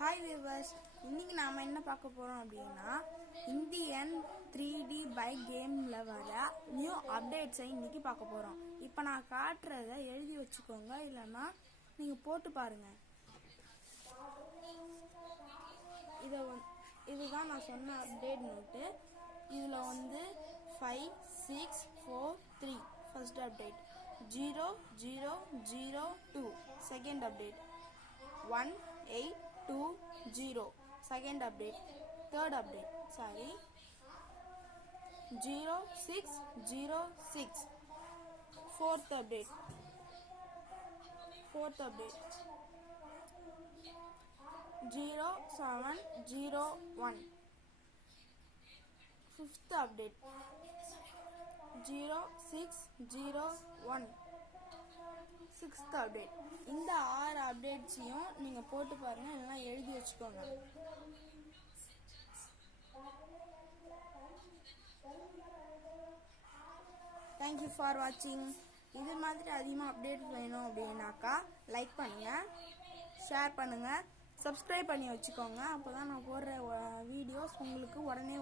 Hi viewers, இன்னைக்கு நாம என்ன பார்க்க போறோம் அப்படின்னா இந்தியன் 3D பைக் கேம்ல வர நியூ அப்டேட்ஸை இன்னைக்கு பார்க்க போறோம். இப்போ நான் காட்டுறத எழுதி வச்சுக்கோங்க, இல்லைன்னா நீங்க போட்டு பாருங்க. இதுதான் நான் சொன்ன அப்டேட் நோட்டு. இதுல 5, 6, 4, 3 first update, 0, 0, 0, 2 second update, 1, 8, 2, 0 second update, third update, 0, 6, 0, 6 fourth update, 0, 7, 0, 1 fifth update, 0, 6, 0, 1 sixth update. இந்த 6 அப்டேட்ஸையும் நீங்கள் போட்டு பாருங்கள், இல்லைனா எழுதி வச்சுக்கோங்க. தேங்க்யூ ஃபார் வாட்சிங். இது மாதிரி அதிகமாக அப்டேட் வேணும் அப்படின்னாக்கா லைக் பண்ணுங்கள், ஷேர் பண்ணுங்கள், சப்ஸ்கிரைப் பண்ணி வச்சுக்கோங்க. அப்போ தான் நான் போடுற வீடியோஸ் உங்களுக்கு உடனே